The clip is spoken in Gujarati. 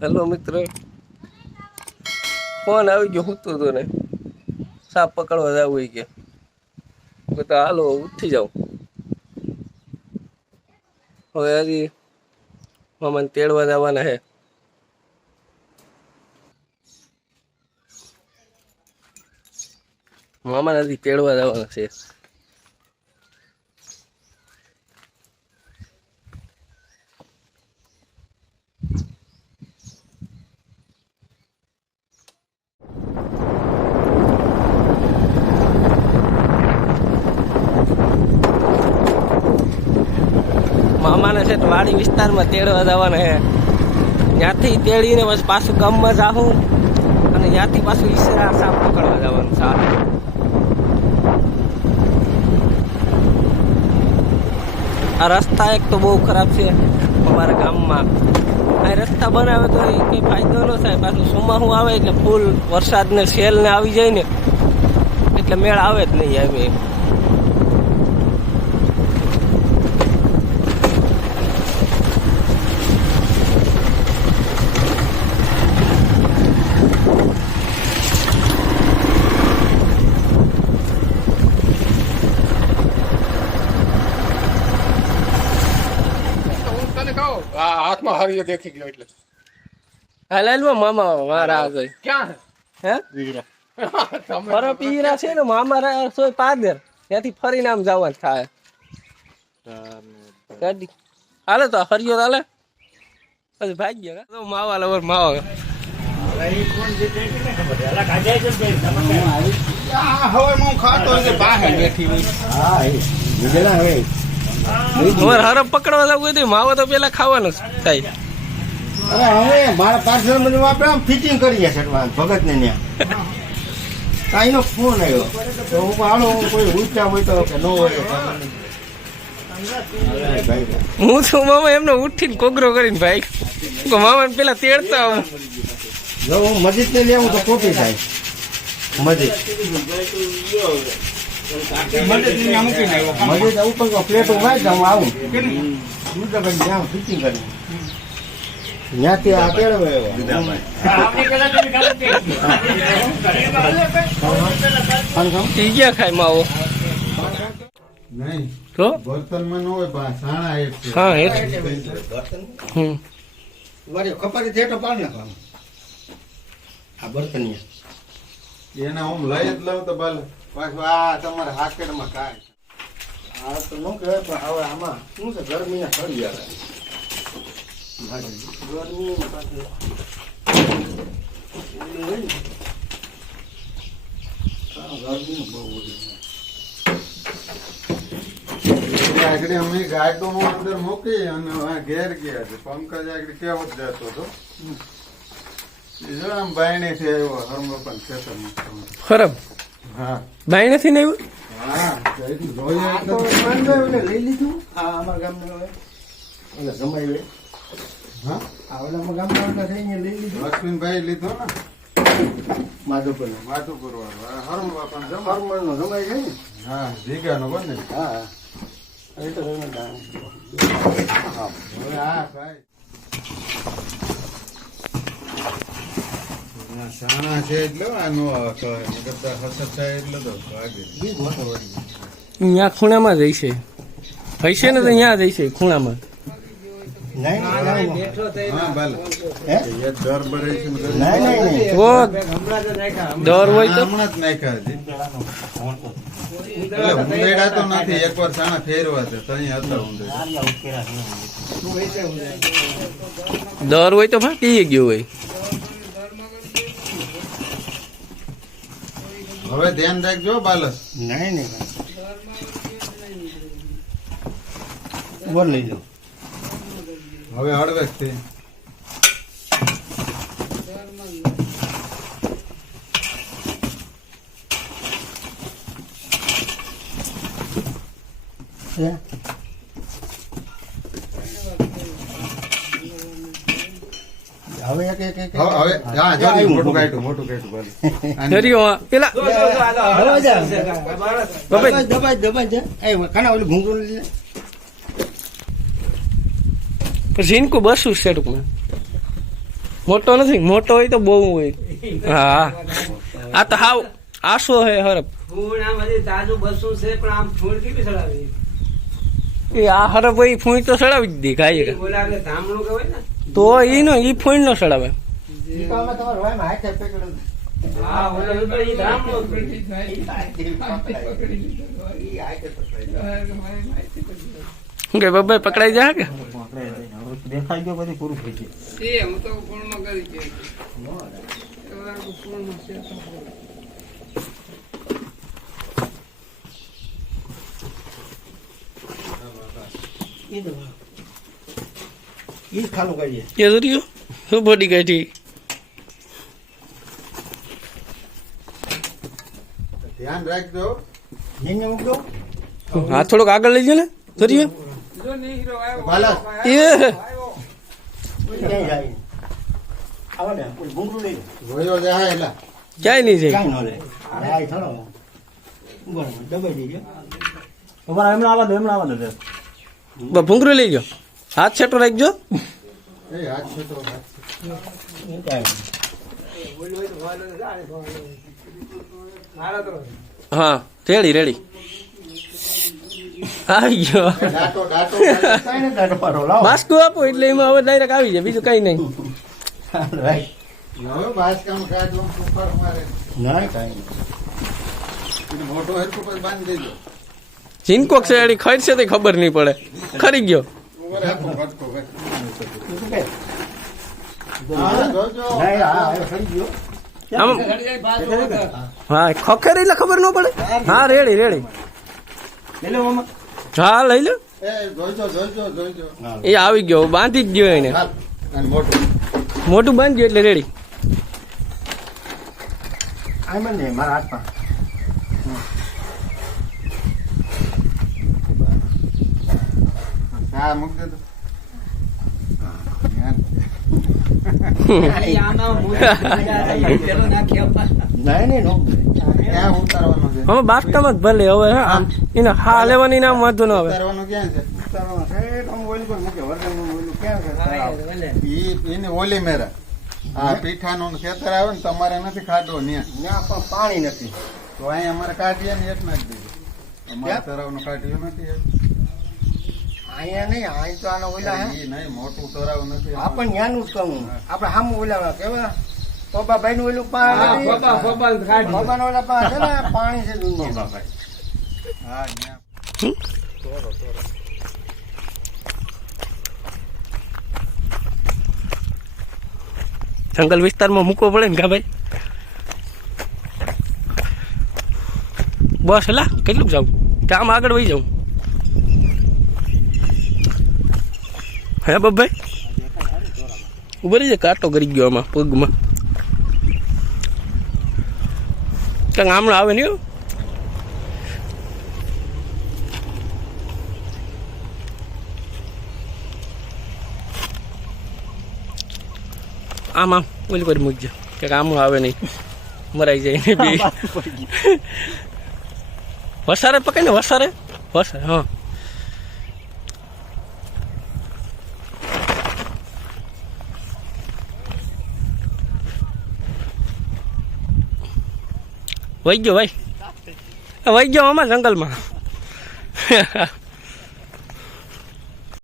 હેલો મિત્ર, ફોન આવી ગયો. હું તો ને સાપ પકડવા જવું હોય કે તો હાલો ઉઠી જાઉં. હવે હજી મામાને તેડવા જવાના હે. મામાને હજી તેડવા જવાના છે. મામાને છે વાડી વિસ્તારમાં તેડવા જવાના હે. ત્યાંથી તેડીને બસ પાછું ગામમાં જાઉં અને ત્યાંથી પાછું ઈસરા સાપ પકડવા જવાનું. સારું, આ રસ્તા એક તો બહુ ખરાબ છે અમારા ગામમાં. આ રસ્તા બનાવે તો એ કંઈ ફાયદો ન થાય. પાછું ચોમાસું આવે એટલે ફૂલ વરસાદ ને સેલ ને આવી જાય ને એટલે મેળ આવે જ નહીં. આવે હાથમાં હરિયો દેખી ગયો એટલે હાલ મામા મારા આગળ ક્યાં હે ફરો પીરા છે ને મામા રસોઈ પાદર ત્યાંથી ફરીને આમ જવાનું થાય. હાલે તો હરિયો હાલે પછી ભાઈ ગયા માવા લવર માવા હરફ પકડવા જવું હોય માવો તો પેલા ખાવાનું જ થાય. અરે હવે મારા પાર્સલ બધું આપણે આમ ફિટિંગ કરીએ છે ભગત ને ત્યાં એનો ફોન આવ્યો તો હું હાલો કોઈ ઊંચા હોય તો કે ન હોય. હું છું મામા એમને ઉઠીને કોગરો કરીને ભાઈ મામા પેલા તેડતા આવું. જો હું મસ્જિદ ને લેવું તો ખોટી થાય. મસ્જિદ ઉપર પ્લેટો વાય તો હું આવું ત્યાં ફિટિંગ કરી ત્યાંથી આ કેળવે ગયા ખાય માવો નહીં તો બર્તનમાં ન હોય સાણા એક હા એ ખપારી થેટો પાડ નાખવાનું આ બર્તન એના હું લઈ જ લઉં તો ભલે પાછું આ તમારે હાકેડમાં કાંઈ આ તો ન કહેવાય પણ હવે આમાં શું છે ગરમીના ફરી આવે ગરમીમાં પાછું ગરમી બહુ આગળ અમે ગાડો અંદર મૂકી અને ઘેર ગયા છે. પંકજ આગળ કેવો જ જતો હતો આમ બાયણે થી આવ્યો હરમો પણ ખેતર ખરાબ હા ભાઈ નથી ને એવું લઈ લીધું અમારા ગામમાં જમાઈ હા આવડામાં ગામમાં થઈ લઈ લીધું. લક્ષ્મીભાઈ લીધો ને માધુપુર વાળો હરમવા પણ હરમણ નો જમાઈ જાય ને. હા જીગા નો બને હા એ તો હા ભાઈ સાણા છે એટલે આનો હસત થાય એટલે તો અહીંયા ખૂણામાં જઈશે હશે ને તો અહીંયા જઈશે ખૂણામાં. દર હોય તો હમણાં જ નાખ્યા તો નથી. એક વાર સાણા ફેરવા છે તો દર હોય તો ફાટી ગયો હોય. હવે ધ્યાન રાખજો બાલસ. નહીં બોલ લઈ જાઓ હવે હળવેક થી જીનકુ બસું છે ટૂંકમાં મોટો નથી, મોટો હોય તો બહુ હોય. હા આ તો હાવ આસો હે હરપ. ફૂણ આમ હજી તાજું બસું છે પણ આમ ફૂણ કેટલી ચડાવી એ આ હરપ હોય ફૂઈ તો સડાવી જ દે ગાય બોલા કે ધામણું કહેવાય ને તો ઈ નો ઈ ફૂઈ નો સડાવે. ઈ કામમાં તમારે હોય ને હાથે પકડો. હા ઓલો તો ઈ ધામણું પકડી જાય. ઈ હાથે પકડાય. પકડી લીધો. ઈ હાથે પકડાય. શું કે બબ્બે પકડાઈ જાય કે દેખાઈ ગયો બધી પૂરું થઈ ગયું. એ હું તો પૂર્ણ કરી દે. પૂર્ણ છે તો ઈ જ ખાલું કરીએ. એ જોયું શું બોડી કાઢી. ધ્યાન રાખજો. હિંગ મૂકજો. હા થોડોક આગળ લઈ જાય ને જોયું જો નહીં હીરો આવ્યો. બાલા. એ ક્યાંય જાય. આવો ને કોઈ ઘૂંઘરું લઈ લો. જોયો જાય એલા. ક્યાંય નહીં જાય. કાંઈ ન લે. જાય થોડો. બરાબર દબાઈ દેજો. તમારા એમણે આવવા દે. ભૂંગરું લઈ ગયો. હાથ છેટો રાખજો. એ હાથ છે તો હાથ છે. મારા તો હા રેડી રેડી આવી ગયો. ડાટો કાંઈ ને ડાટો પાડો લાવો. માસ્કો આપો એટલે એમાં હવે ડાયરેક્ટ આવી જાય, બીજું કઈ નહીં. રાઈટ. હવે બાસકામ કાઢો ઉપર મારે. ના કાંઈ નહીં. મોટો હેરકો પર બાંધી દેજો. ચીનકોક છે એડી ખરીદશે તો ખબર નહીં પડે. ખરી ગયો. ઉપર રાખો, ભટકો, ભટકો. હા, જોજો. નહીં, હા, હવે થઈ ગયો. આમ ચડી જાય પાછો વગર. હા ખખેર એટલે ખબર ન પડે. હા રેડી રેડી લઈ લો મામા. હા લઈ લો. એ જોજો. એ આવી ગયો, બાંધી જ ગયો એને. હાલ. અને મોટું. મોટું બાંધી ગયું એટલે રેડી. આ મને નહીં, મારા હાથમાં. હા, મૂકી દેજો. આમાં પેલો નાખી આપવા નહીં, નો. ક્યાં ઉતારવાનું છે? હવે બાફતામાં જ ભલે હવે હા, આમ એને હા લેવાની નામ વાંધો ન આવે. ઉતારવાનું ક્યાં છે? ઉતારવાનું છે. આમ ઓલી પર મૂકે. વરસાદનું ઓલું ક્યાં છે? ભલે એની ઓલી મેરા. હા, પીઠાનું ખેતર આવે ને તમારે નથી ખાધો ન્યા. ન્યા પણ પાણી નથી. તો અહીંયા અમારે કાઢીએ ને એક નાખી દીધું. અમારે તરાવનું કાઢ્યું નથી. અહીંયા નહીં, અહીં તો આનો ઓલા હે. નહીં, મોટું તરાવ નથી. આપણ ન્યાનું જ કહું. આપણે સામું ઓલા કેવા પપ્પાભાઈ નું ઓલું પાણી. પપ્પાનો ઓલા પાણી છે ને, પાણી છે દુનિયા. હા, ન્યા. જંગલ વિસ્તારમાં મૂકવો પડે ને કા ભાઈ. બસ એલા કેટલું જાઉં કે આમ આગળ વહી જાઉં. હે બબ્બાઈ ઉભો રહી જાય, કાંટો કરી ગયો આમાં પગમાં. ક્યાંક હમણાં આવે નહીં. આમ ઓલી કરી મૂકજો કે આમ આવે નહીં, મરાઈ જાય ને બી. વસારે પકડ ને, વસારે હા. વહી ગયો ભાઈ, વહી ગયો આમાં જંગલમાં.